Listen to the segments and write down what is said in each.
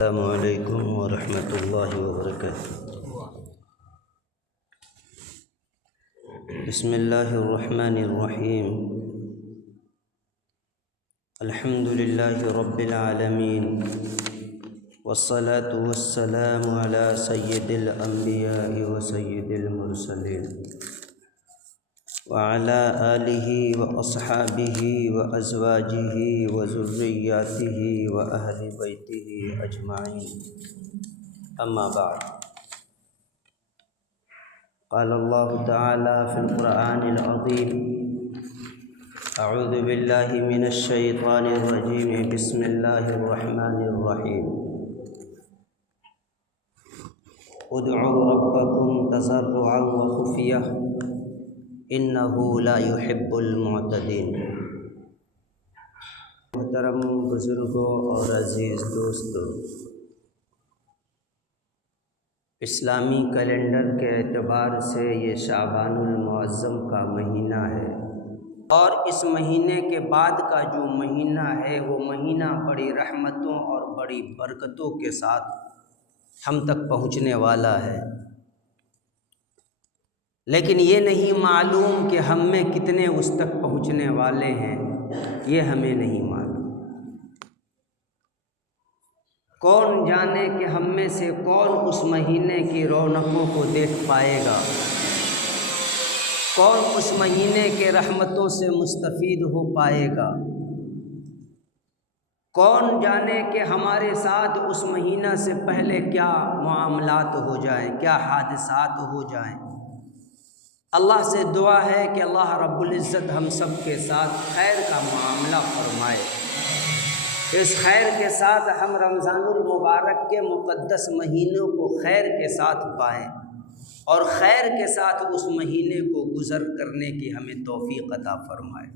السلام علیکم ورحمۃ اللہ وبرکاتہ۔ بسم اللہ الرحمن الرحیم۔ الحمد للہ رب العالمین، والصلاة والسلام علی سید الانبیاء وسید المرسلین، وعلى آلہ واصحابہ وازواجہ وذریاتہ واہل بیتہ اجمعین، اما بعد۔ قال اللہ تعالی فی القرآن العظیم: اعوذ باللہ من الشیطان الرجیم، بسم اللہ الرحمن الرحیم۔ ادعوا ربکم تضرعا وخفیہ انہ لا يحب المعتدین۔ محترم بزرگوں اور عزیز دوستوں، اسلامی کیلنڈر کے اعتبار سے یہ شعبان المعظم کا مہینہ ہے، اور اس مہینے کے بعد کا جو مہینہ ہے وہ مہینہ بڑی رحمتوں اور بڑی برکتوں کے ساتھ ہم تک پہنچنے والا ہے، لیکن یہ نہیں معلوم کہ ہم میں کتنے اس تک پہنچنے والے ہیں، یہ ہمیں نہیں معلوم۔ کون جانے کہ ہم میں سے کون اس مہینے کی رونقوں کو دیکھ پائے گا، کون اس مہینے کے رحمتوں سے مستفید ہو پائے گا، کون جانے کہ ہمارے ساتھ اس مہینہ سے پہلے کیا معاملات ہو جائیں، کیا حادثات ہو جائیں۔ اللہ سے دعا ہے کہ اللہ رب العزت ہم سب کے ساتھ خیر کا معاملہ فرمائے، اس خیر کے ساتھ ہم رمضان المبارک کے مقدس مہینوں کو خیر کے ساتھ پائیں، اور خیر کے ساتھ اس مہینے کو گزر کرنے کی ہمیں توفیق عطا فرمائے۔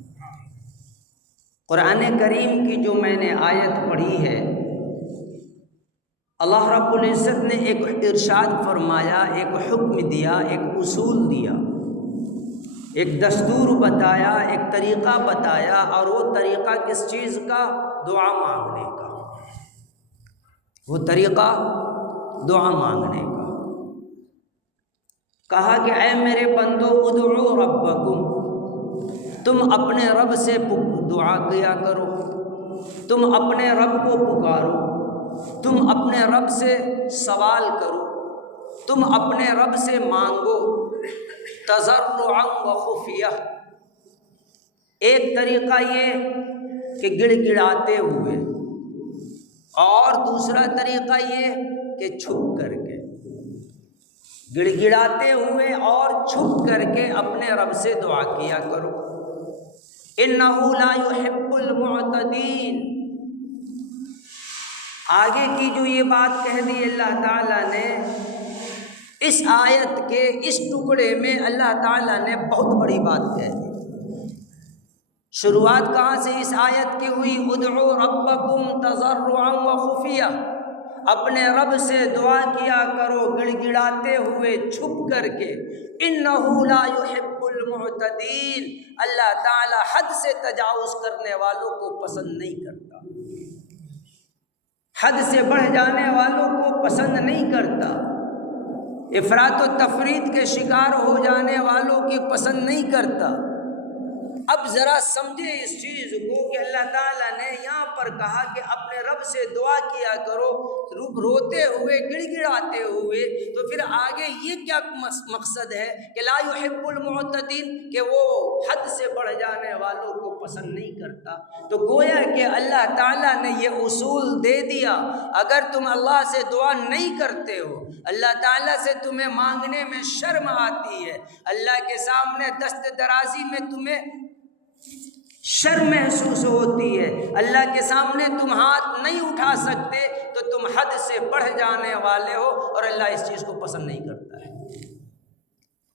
قرآن کریم کی جو میں نے آیت پڑھی ہے، اللہ رب العزت نے ایک ارشاد فرمایا، ایک حکم دیا، ایک اصول دیا، ایک دستور بتایا، ایک طریقہ بتایا، اور وہ طریقہ کس چیز کا؟ دعا مانگنے کا۔ وہ طریقہ دعا مانگنے کا۔ کہا کہ اے میرے بندو، ادعو ربکم، تم اپنے رب سے دعا کیا کرو، تم اپنے رب کو پکارو، تم اپنے رب سے سوال کرو، تم اپنے رب سے مانگو، تضرعا وخفیہ۔ ایک طریقہ یہ کہ گڑ گڑاتے ہوئے، اور دوسرا طریقہ یہ کہ چھپ کر کے، گڑ گڑاتے ہوئے اور چھپ کر کے اپنے رب سے دعا کیا کرو۔ انہ لا يحب المعتدین۔ آگے کی جو یہ بات کہہ دی اللہ تعالیٰ نے، اس آیت کے اس ٹکڑے میں اللہ تعالیٰ نے بہت بڑی بات کہہ دی۔ شروعات کہاں سے اس آیت کی ہوئی؟ ادعو ربکم تضرعا وخفیہ، اپنے رب سے دعا کیا کرو گڑ گڑاتے ہوئے، چھپ کر کے۔ انہ لا يحب المعتدین، اللہ تعالیٰ حد سے تجاوز کرنے والوں کو پسند نہیں کرتا، حد سے بڑھ جانے والوں کو پسند نہیں کرتا، افراط و تفریط کے شکار ہو جانے والوں کی پسند نہیں کرتا۔ اب ذرا سمجھے اس چیز کو کہ اللہ تعالیٰ نے یہاں پر کہا کہ اپنے رب سے دعا کیا کرو روتے ہوئے، گڑ گڑاتے ہوئے، تو پھر آگے یہ کیا مقصد ہے کہ لا يحب المعتدین، کہ وہ حد سے بڑھ جانے والوں کو پسند نہیں کرتا۔ تو گویا کہ اللہ تعالیٰ نے یہ اصول دے دیا، اگر تم اللہ سے دعا نہیں کرتے ہو، اللہ تعالیٰ سے تمہیں مانگنے میں شرم آتی ہے، اللہ کے سامنے دست درازی میں تمہیں شرم محسوس ہوتی ہے، اللہ کے سامنے تم ہاتھ نہیں اٹھا سکتے، تو تم حد سے بڑھ جانے والے ہو، اور اللہ اس چیز کو پسند نہیں کرتا ہے۔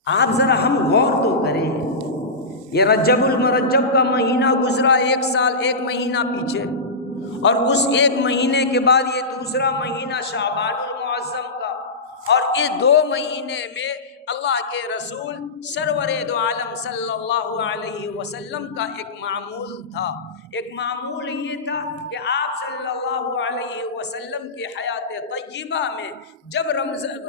آپ ذرا ہم غور تو کریں، یہ رجب المرجب کا مہینہ گزرا، ایک سال ایک مہینہ پیچھے، اور اس ایک مہینے کے بعد یہ دوسرا مہینہ شعبان المعظم کا، اور اس 2 مہینے میں اللہ کے رسول سرور دو عالم صلی اللہ علیہ وسلم کا ایک معمول تھا. ایک معمول یہ تھا کہ آپ صلی اللہ علیہ وسلم کی حیات طیبہ میں جب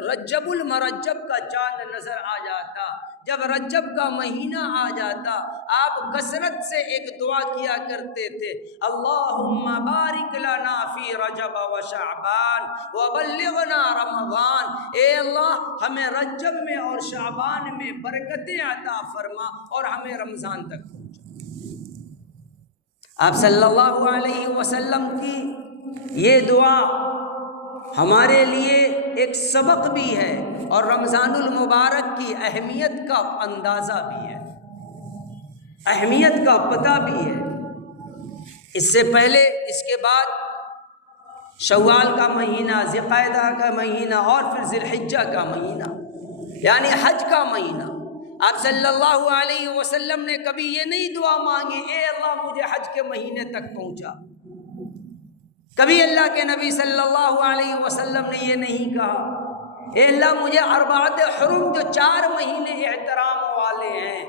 رجب المرجب کا چاند نظر آ جاتا، جب رجب کا مہینہ آ جاتا، آپ کثرت سے ایک دعا کیا کرتے تھے، اللہم بارک لنا فی رجب و شعبان وبلغنا رمضان. اے اللہ ہمیں رجب میں اور شعبان میں برکتیں عطا فرما اور ہمیں رمضان تک پہنچا. آپ صلی اللہ علیہ وسلم کی یہ دعا ہمارے لیے ایک سبق بھی ہے اور رمضان المبارک کی اہمیت کا اندازہ بھی ہے، اہمیت کا پتہ بھی ہے. اس سے پہلے اس کے بعد شوال کا مہینہ، ذی القعدہ کا مہینہ اور پھر ذی الحجہ کا مہینہ یعنی حج کا مہینہ. آپ صلی اللہ علیہ وسلم نے کبھی یہ نہیں دعا مانگی اے اللہ مجھے حج کے مہینے تک پہنچا. کبھی اللہ کے نبی صلی اللہ علیہ وسلم نے یہ نہیں کہا اے اللہ مجھے اربعۃ حرم جو 4 مہینے احترام والے ہیں،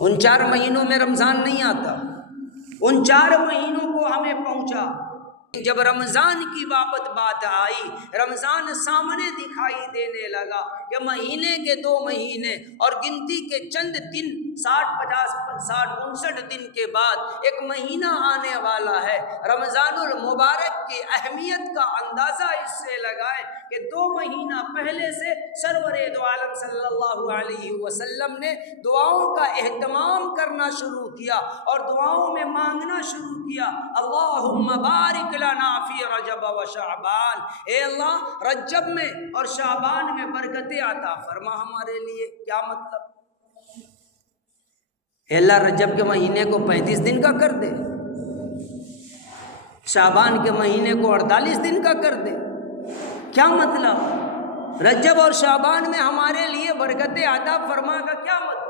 ان 4 مہینوں میں رمضان نہیں آتا، ان 4 مہینوں کو ہمیں پہنچا. جب رمضان کی بات آئی، رمضان سامنے دکھائی دینے لگا کہ مہینے کے 2 مہینے اور گنتی کے چند دن 60 50 60 59 دن کے بعد ایک مہینہ آنے والا ہے. رمضان المبارک کی اہمیت کا اندازہ اس سے لگائیں کہ 2 مہینہ پہلے سے سرور دو عالم صلی اللہ علیہ وسلم نے دعاؤں کا اہتمام کرنا شروع کیا اور دعاؤں میں مانگنا شروع کیا، اللہم بارک لنا فی رجب و شعبان. اے اللہ رجب میں اور شعبان میں برکتیں عطا فرما ہمارے لیے. کیا مطلب؟ اے اللہ رجب کے مہینے کو 35 دن کا کر دے، شعبان کے مہینے کو 48 دن کا کر دے. کیا مطلب؟ رجب اور شعبان میں ہمارے لیے برکتیں عطا فرما کا کیا مطلب؟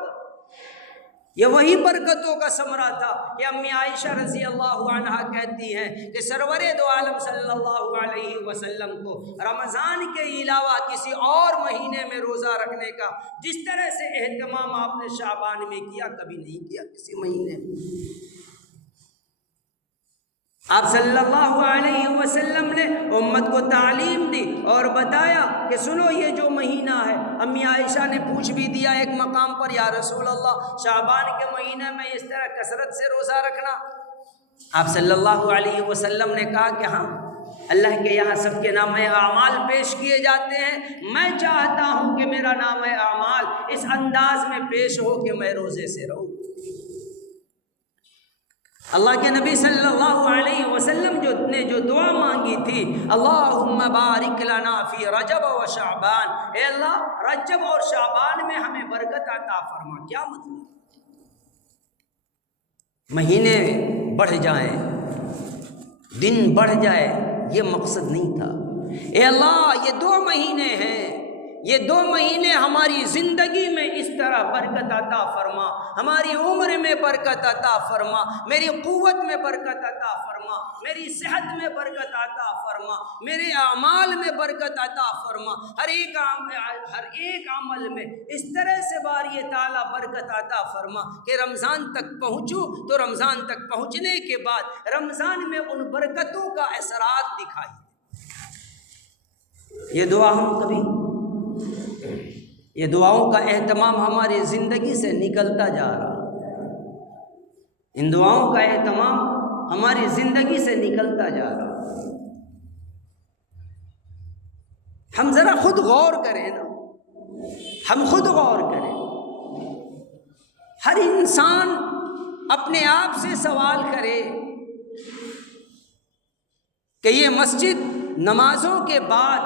یہ وہی برکتوں کا ثمرہ تھا کہ امی عائشہ رضی اللہ عنہا کہتی ہیں کہ سرور دو عالم صلی اللہ علیہ وسلم کو رمضان کے علاوہ کسی اور مہینے میں روزہ رکھنے کا جس طرح سے اہتمام آپ نے شعبان میں کیا کبھی نہیں کیا کسی مہینے میں. آپ صلی اللہ علیہ وسلم نے امت کو تعلیم دی اور بتایا کہ سنو یہ جو مہینہ ہے. امی عائشہ نے پوچھ بھی دیا ایک مقام پر یا رسول اللہ شعبان کے مہینے میں اس طرح کثرت سے روزہ رکھنا؟ آپ صلی اللہ علیہ وسلم نے کہا کہ ہاں اللہ کے یہاں سب کے نام اعمال پیش کیے جاتے ہیں، میں چاہتا ہوں کہ میرا نام اعمال اس انداز میں پیش ہو کہ میں روزے سے رہوں. اللہ کے نبی صلی اللہ علیہ وسلم نے جو دعا مانگی تھی اللہم بارک لنا فی رجب و شعبان، اے اللہ رجب اور شعبان میں ہمیں برکت عطا فرما. کیا مطلب؟ مہینے بڑھ جائیں، دن بڑھ جائے، یہ مقصد نہیں تھا. اے اللہ یہ 2 مہینے ہیں، یہ 2 مہینے ہماری زندگی میں اس طرح برکت عطا فرما، ہماری عمر میں برکت عطا فرما، میری قوت میں برکت عطا فرما، میری صحت میں برکت عطا فرما، میرے اعمال میں برکت عطا فرما. ہر ایک عمل میں اس طرح سے باری تعالیٰ برکت عطا فرما کہ رمضان تک پہنچوں تو رمضان تک پہنچنے کے بعد رمضان میں ان برکتوں کا اثرات دکھائی. یہ دعا ہم کبھی یہ دعاؤں کا اہتمام ہماری زندگی سے نکلتا جا رہا، ان دعاؤں کا اہتمام ہماری زندگی سے نکلتا جا رہا. ہم ذرا خود غور کریں نا، ہم خود غور کریں. ہر انسان اپنے آپ سے سوال کرے کہ یہ مسجد نمازوں کے بعد،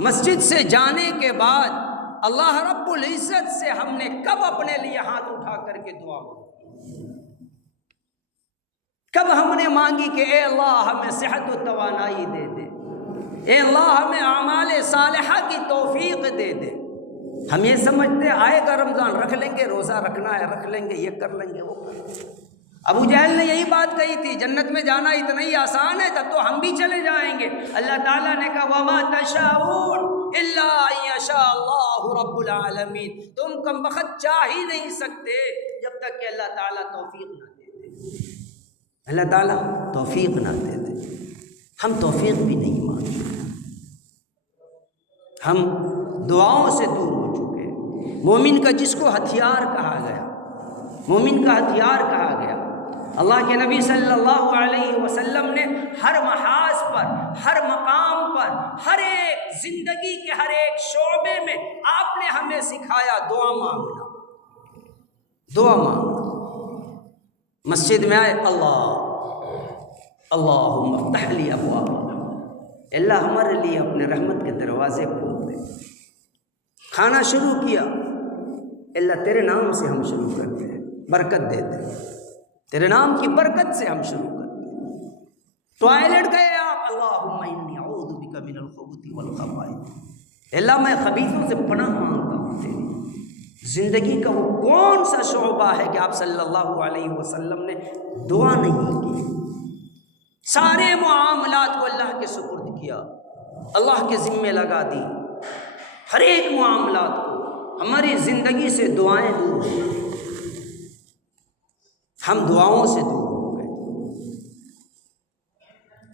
مسجد سے جانے کے بعد اللہ رب العزت سے ہم نے کب اپنے لیے ہاتھ اٹھا کر کے دعا مانگی؟ کب ہم نے مانگی کہ اے اللہ ہمیں صحت و توانائی دے دے، اے اللہ ہمیں اعمال صالحہ کی توفیق دے دے؟ ہم یہ سمجھتے آئے گا رمضان رکھ لیں گے، روزہ رکھنا ہے رکھ لیں گے، یہ کر لیں گے وہ کر لیں گے. ابو جہل نے یہی بات کہی تھی، جنت میں جانا اتنا ہی آسان ہے، تب تو ہم بھی چلے جائیں گے۔ اللہ تعالیٰ نے کہا وَمَا تَشَاءُونَ إِلَّا أَن يَشَاءَ اللَّهُ رَبُّ الْعَالَمِينَ، تم کم بخت چاہ ہی نہیں سکتے جب تک کہ اللہ تعالیٰ توفیق نہ دے دے، اللہ تعالیٰ توفیق نہ دے دے۔ ہم توفیق بھی نہیں مانگتے، ہم دعاؤں سے دور ہو چکے۔ مومن کا جس کو ہتھیار کہا گیا، مومن کا ہتھیار کہا گیا، اللہ کے نبی صلی اللہ علیہ وسلم نے ہر محاذ پر، ہر مقام پر، ہر ایک زندگی کے ہر ایک شعبے میں آپ نے ہمیں سکھایا دعا مانگنا، دعا مانگنا۔ مسجد میں آئے اللہم افتح لی ابواب، اللہ ہمارے لیے اپنے رحمت کے دروازے کھول دے۔ کھانا شروع کیا، اللہ تیرے نام سے ہم شروع کرتے ہیں، برکت دیتے ہیں، تیرے نام کی برکت سے ہم شروع کرتے ہیں۔ ٹوائلٹ گئے آپ، اللہم انی اعوذ بک من الخبث والخبائث، اللہ میں خبیثوں سے پناہ مانگتا ہوں تیری۔ زندگی کا وہ کون سا شعبہ ہے کہ آپ صلی اللہ علیہ وسلم نے دعا نہیں کی؟ سارے معاملات کو اللہ کے سپرد کیا، اللہ کے ذمے لگا دی، ہر ایک معاملات کو۔ ہماری زندگی سے دعائیں دور ہو گئی، ہم دعاؤں سے دور ہو گئے۔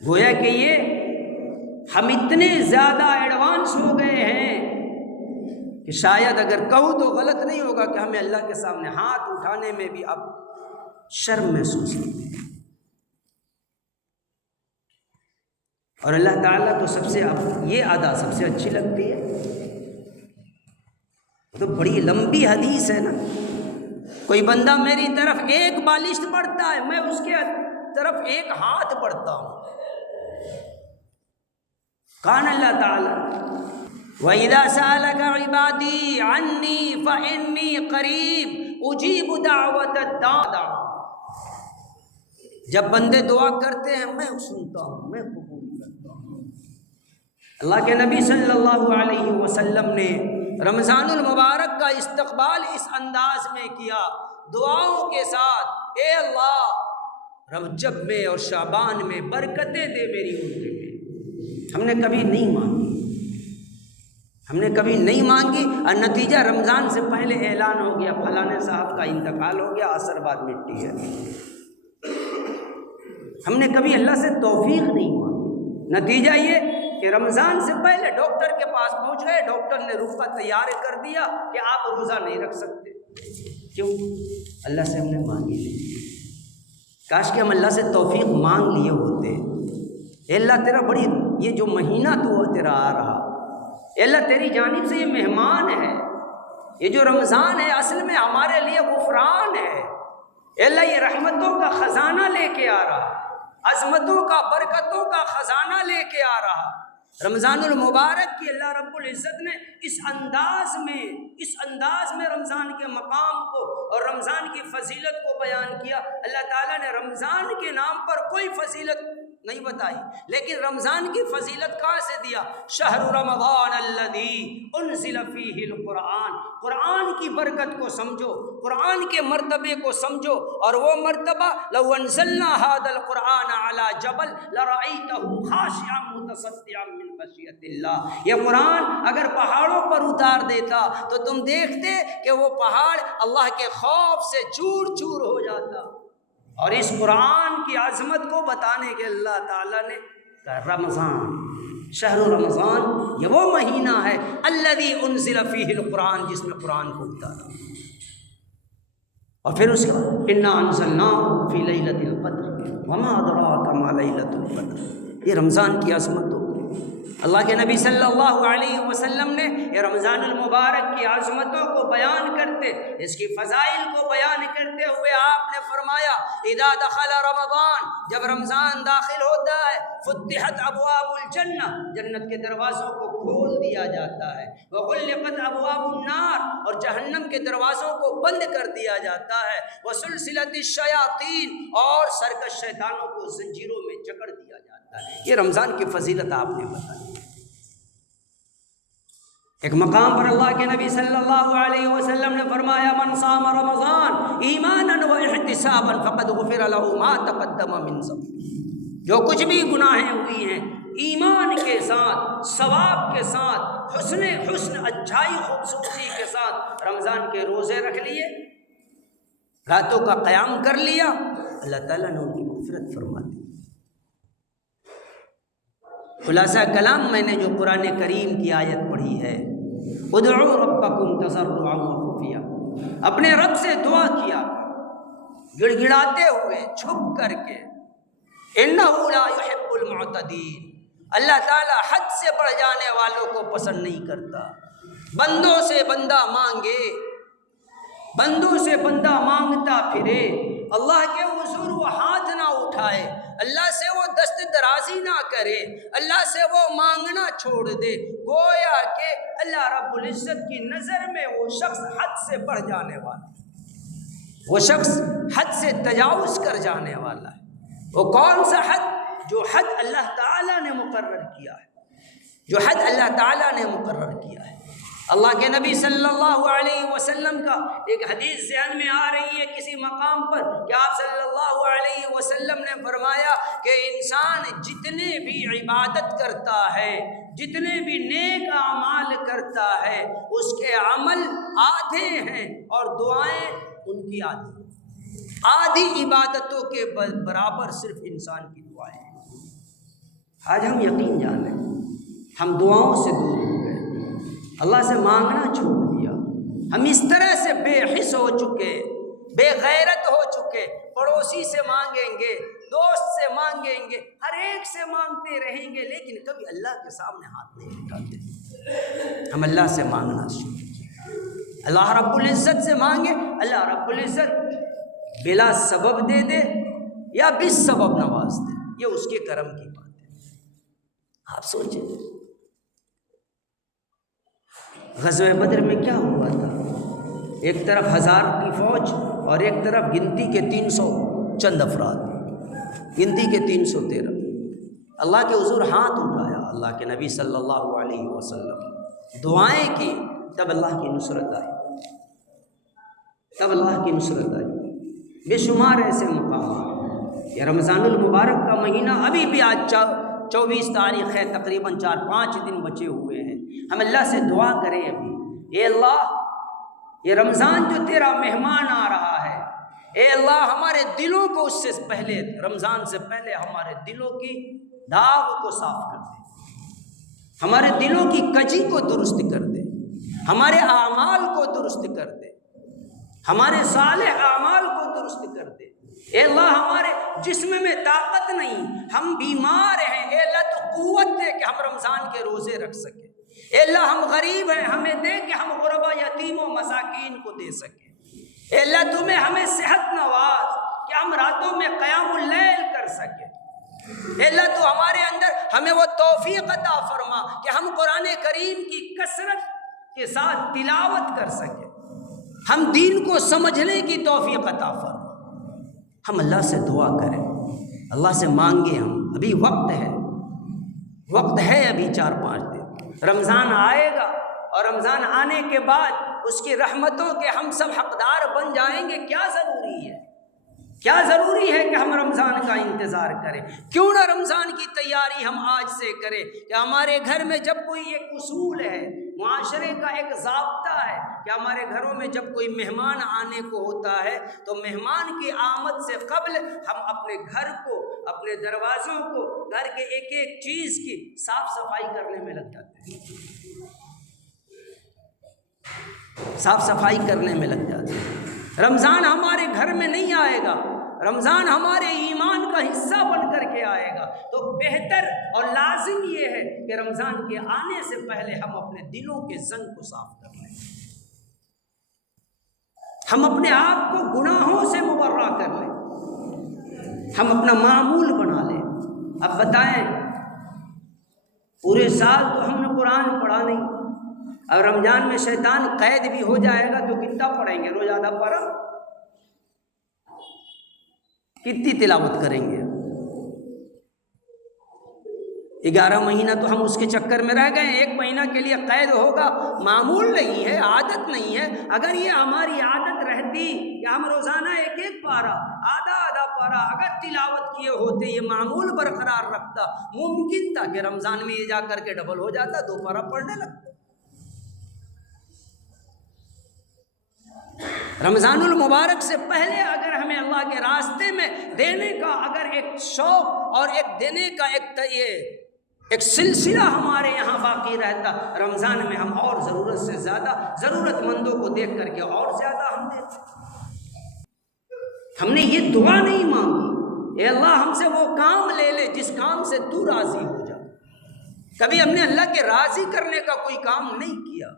گویا کہ یہ ہم اتنے زیادہ ایڈوانس ہو گئے ہیں کہ شاید اگر کہوں تو غلط نہیں ہوگا کہ ہمیں اللہ کے سامنے ہاتھ اٹھانے میں بھی اب شرم محسوس ہوتی ہے۔ اور اللہ تعالیٰ کو سب سے یہ ادا سب سے اچھی لگتی ہے۔ تو بڑی لمبی حدیث ہے نا، کوئی بندہ میری طرف ایک بالشت پڑھتا ہے، میں اس کے طرف ایک ہاتھ پڑھتا ہوں۔ کان اللہ تعالیٰ وَإِذَا سَأَلَكَ عِبَادِي عَنِّي فَإِنِّي قَرِيبٌ أُجِيبُ دَعْوَةَ الدَّاعِ، جب بندے دعا کرتے ہیں میں سنتا ہوں، میں قبول کرتا ہوں۔ اللہ کے نبی صلی اللہ علیہ وسلم نے رمضان المبارک کا استقبال اس انداز میں کیا، دعاؤں کے ساتھ، اے اللہ رجب میں اور شعبان میں برکتیں دے میری امت میں۔ ہم نے کبھی نہیں مانگی، ہم نے کبھی نہیں مانگی، اور نتیجہ رمضان سے پہلے اعلان ہو گیا فلانے صاحب کا انتقال ہو گیا، عصر بعد مٹی ہے۔ ہم نے کبھی اللہ سے توفیق نہیں مانگی، نتیجہ یہ کہ رمضان سے پہلے ڈاکٹر کے پاس پہنچ گئے، ڈاکٹر نے روزہ تیار کر دیا کہ آپ روزہ نہیں رکھ سکتے۔ کیوں؟ اللہ سے ہم نے مانگی نہیں۔ کاش کہ ہم اللہ سے توفیق مانگ لیے ہوتے، اے اللہ تیرا بڑی یہ جو مہینہ تو تیرا آ رہا، اے اللہ تیری جانب سے یہ مہمان ہے، یہ جو رمضان ہے اصل میں ہمارے لیے غفران ہے، اے اللہ یہ رحمتوں کا خزانہ لے کے آ رہا، عظمتوں کا برکتوں کا خزانہ لے کے آ رہا۔ رمضان المبارک کی اللہ رب العزت نے اس انداز میں رمضان کے مقام کو اور رمضان کی فضیلت کو بیان کیا۔ اللہ تعالیٰ نے رمضان کے نام پر کوئی فضیلت نہیں بتائی، لیکن رمضان کی فضیلت کہاں سے دیا؟ شہر رمضان الذی انزل فیہ القرآن، قرآن کی برکت کو سمجھو، قرآن کے مرتبے کو سمجھو، اور وہ مرتبہ لو انزلنا ھذا القرآن علی جبل لرأیتہ خاشعا متصدعا من خشیۃ اللہ، یہ قرآن اگر پہاڑوں پر اتار دیتا تو تم دیکھتے کہ وہ پہاڑ اللہ کے خوف سے چور چور ہو جاتا۔ اور اس قرآن کی عظمت کو بتانے کے اللہ تعالیٰ نے رمضان، شہر رمضان یہ وہ مہینہ ہے الذی انزل فیہ القرآن، جس میں قرآن کو اتارا، اور پھر اس کے بعد انا انزلناہ فی لیلۃ القدر وما ادراک ما لیلۃ القدر، یہ رمضان کی عظمت ہو۔ اللہ کے نبی صلی اللہ علیہ وسلم نے یہ رمضان المبارک کی عظمتوں کو بیان کرتے، اس کی فضائل کو بیان کرتے ہوئے آپ نے فرمایا اذا دخل رمضان، جب رمضان داخل ہوتا ہے فتحت ابواب الجنہ، جنت کے دروازوں کو کھول دیا جاتا ہے، وغلقت ابواب النار، اور جہنم کے دروازوں کو بند کر دیا جاتا ہے، وسلسلت الشیاطین، اور سرکش شیطانوں کو زنجیروں میں جکڑ دیا جاتا ہے۔ یہ رمضان کی فضیلت آپ نے بتائی۔ ایک مقام پر اللہ کے نبی صلی اللہ علیہ وسلم نے فرمایا من صام رمضان ایمانا و احتسابا فقد غفر له ما تقدم من ذنبه، جو کچھ بھی گناہیں ہوئی ہیں ایمان کے ساتھ، ثواب کے ساتھ، حسن اچھائی خوبصورتی کے ساتھ رمضان کے روزے رکھ لیے، راتوں کا قیام کر لیا، اللہ تعالیٰ نے ان کی مغفرت فرما دی۔ خلاصہ کلام میں نے جو قرآن کریم کی آیت پڑھی ہے، ادعوا ربکم تضرعا وخفیا، اپنے رب سے دعا کیا کر گڑ گڑاتے ہوئے، چھپ کر کے، انہ لا یحب المعتدین، اللہ تعالیٰ حد سے بڑھ جانے والوں کو پسند نہیں کرتا۔ بندوں سے بندہ مانگے، بندوں سے بندہ مانگتا پھرے، اللہ کے حضور وہ ہاتھ نہ اٹھائے، اللہ سے وہ دست درازی نہ کرے، اللہ سے وہ مانگنا چھوڑ دے، گویا کہ اللہ رب العزت کی نظر میں وہ شخص حد سے بڑھ جانے والا ہے، وہ شخص حد سے تجاوز کر جانے والا ہے۔ وہ کون سا حد؟ جو حد اللہ تعالیٰ نے مقرر کیا ہے، جو حد اللہ تعالیٰ نے مقرر کیا ہے۔ اللہ کے نبی صلی اللہ علیہ وسلم کا ایک حدیث ذہن میں آ رہی ہے کسی مقام پر کہ آپ صلی اللہ علیہ وسلم نے فرمایا کہ انسان جتنے بھی عبادت کرتا ہے، جتنے بھی نیک اعمال کرتا ہے، اس کے عمل آدھے ہیں اور دعائیں ان کی آدھی عبادتوں کے برابر صرف انسان کی دعائیں ہیں۔ آج ہم یقین جان لیں، ہم دعاؤں سے دور ہو گئے، اللہ سے مانگنا چھوڑ دیا، ہم اس طرح سے بے حس ہو چکے، بے غیرت ہو چکے، پڑوسی سے مانگیں گے، دوست سے مانگیں گے، ہر ایک سے مانگتے رہیں گے، لیکن کبھی اللہ کے سامنے ہاتھ نہیں اٹھاتے۔ ہم اللہ سے مانگنا شروع کریں، اللہ رب العزت سے مانگے، اللہ رب العزت بلا سبب دے دے یا بس سبب نواز دے، یہ اس کے کرم کی بات ہے۔ آپ سوچیں غزوہ بدر میں کیا ہوا تھا؟ ایک طرف 1000 کی فوج اور ایک طرف گنتی کے 300 چند افراد، گنتی کے 313۔ اللہ کے حضور ہاتھ اٹھایا، اللہ کے نبی صلی اللہ علیہ وسلم دعائیں کی، تب اللہ کی نصرت آئی، تب اللہ کی نصرت آئی۔ بے شمار ایسے مقامات، یہ رمضان المبارک کا مہینہ ابھی بھی آج 24 تاریخ ہے، تقریباً 4-5 دن بچے ہوئے ہیں، ہم اللہ سے دعا کریں ابھی، اے اللہ یہ رمضان جو تیرا مہمان آ رہا ہے، اے اللہ ہمارے دلوں کو اس سے پہلے، رمضان سے پہلے ہمارے دلوں کی داغ کو صاف کر دے، ہمارے دلوں کی کجی کو درست کر دے، ہمارے اعمال کو درست کر دے، ہمارے صالح اعمال کو درست کر دے۔ اے اللہ ہمارے جسم میں طاقت نہیں، ہم بیمار ہیں، اے اللہ تو قوت دے کہ ہم رمضان کے روزے رکھ سکیں۔ اے اللہ ہم غریب ہیں، ہمیں دے کہ ہم غربا یتیم و مساکین کو دے سکیں۔ اے اللہ تمہیں ہمیں صحت نواز کہ ہم راتوں میں قیام اللیل کر سکیں۔ اے اللہ تو ہمارے اندر ہمیں وہ توفیق عطا فرما کہ ہم قرآن کریم کی کثرت کے ساتھ تلاوت کر سکیں، ہم دین کو سمجھنے کی توفیق عطا فرما۔ ہم اللہ سے دعا کریں، اللہ سے مانگیں، ہم ابھی وقت ہے ابھی 4-5 دن، رمضان آئے گا اور رمضان آنے کے بعد اس کی رحمتوں کے ہم سب حقدار بن جائیں گے۔ کیا ضروری ہے کہ ہم رمضان کا انتظار کریں؟ کیوں نہ رمضان کی تیاری ہم آج سے کریں کہ ہمارے گھر میں جب کوئی ایک اصول ہے، معاشرے کا ایک ضابطہ ہے کہ ہمارے گھروں میں جب کوئی مہمان آنے کو ہوتا ہے تو مہمان کی آمد سے قبل ہم اپنے گھر کو، اپنے دروازوں کو، گھر کے ایک ایک چیز کی صاف صفائی کرنے میں لگ جاتے ہیں، صاف صفائی کرنے میں لگ جاتے ہیں۔ رمضان ہمارے گھر میں نہیں آئے گا، رمضان ہمارے ایمان کا حصہ بن کر کے آئے گا، تو بہتر اور لازم یہ ہے کہ رمضان کے آنے سے پہلے ہم اپنے دلوں کے زنگ کو صاف کر لیں، ہم اپنے آپ کو گناہوں سے مبرہ کر لیں، ہم اپنا معمول بنا لیں۔ اب بتائیں، پورے سال تو ہم نے قرآن پڑھا نہیں، اب رمضان میں شیطان قید بھی ہو جائے گا تو کتنا پڑھیں گے؟ روزانہ پڑھا کتنی تلاوت کریں گے؟ 11 مہینہ تو ہم اس کے چکر میں رہ گئے، 1 مہینہ کے لیے قید ہوگا، معمول نہیں ہے، عادت نہیں ہے۔ اگر یہ ہماری عادت رہتی کہ ہم روزانہ 1 پارہ، آدھا پارہ اگر تلاوت کیے ہوتے، یہ معمول برقرار رکھتا، ممکن تھا کہ رمضان میں یہ جا کر کے ڈبل ہو جاتا، 2 پارہ پڑھنے لگتا۔ رمضان المبارک سے پہلے اگر ہمیں اللہ کے راستے میں دینے کا اگر ایک شوق اور ایک دینے کا ایک سلسلہ ہمارے یہاں باقی رہتا، رمضان میں ہم اور ضرورت سے زیادہ ضرورت مندوں کو دیکھ کر کے اور زیادہ ہم دیتے۔ ہم نے یہ دعا نہیں مانگی اے اللہ ہم سے وہ کام لے لے جس کام سے تو راضی ہو جا، کبھی ہم نے اللہ کے راضی کرنے کا کوئی کام نہیں کیا۔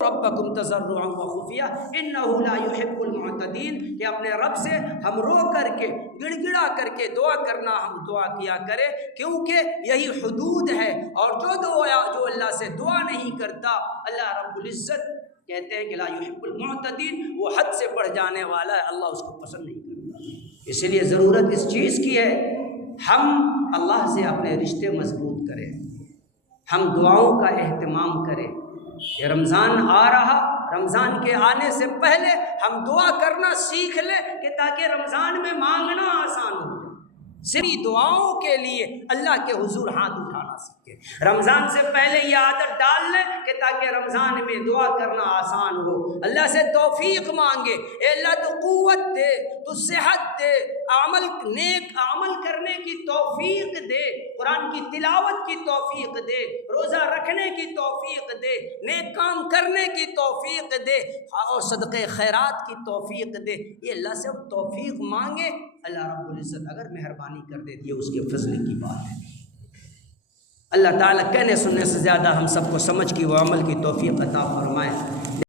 ربکم تضرعا وخفیہ انہ لا یحب المعتدین، کہ اپنے رب سے ہم رو کر کے گڑ گڑا کر کے دعا کرنا، ہم دعا کیا کرے، کیونکہ یہی حدود ہے، اور جو اللہ سے دعا نہیں کرتا، اللہ رب العزت کہتے ہیں کہ لا یحب المعتدین، وہ حد سے بڑھ جانے والا ہے، اللہ اس کو پسند نہیں کرتا۔ اس لیے ضرورت اس چیز کی ہے ہم اللہ سے اپنے رشتے مضبوط کریں، ہم دعاؤں کا اہتمام کریں۔ یہ رمضان آ رہا، رمضان کے آنے سے پہلے ہم دعا کرنا سیکھ لیں کہ تاکہ رمضان میں مانگنا آسان ہو جائے، صرف دعاؤں کے لیے اللہ کے حضور ہاتھ اٹھانا سیکھیں۔ رمضان سے پہلے یہ عادت ڈال لیں کہ تاکہ رمضان میں دعا کرنا آسان ہو، اللہ سے توفیق مانگے، اے اللہ تو قوت دے، تو صحت دے، نیک عمل کرنے کی توفیق دے، قرآن کی تلاوت کی توفیق دے، روزہ رکھنے کی توفیق دے، نیک کام کرنے کی توفیق دے، اور صدقے خیرات کی توفیق دے۔ یہ اللہ سے توفیق مانگے، اللہ رب العزت اگر مہربانی کر دے یہ اس کے فضل کی بات ہے۔ اللہ تعالیٰ کہنے سننے سے زیادہ ہم سب کو سمجھ کی و عمل کی توفیق عطا فرمائے۔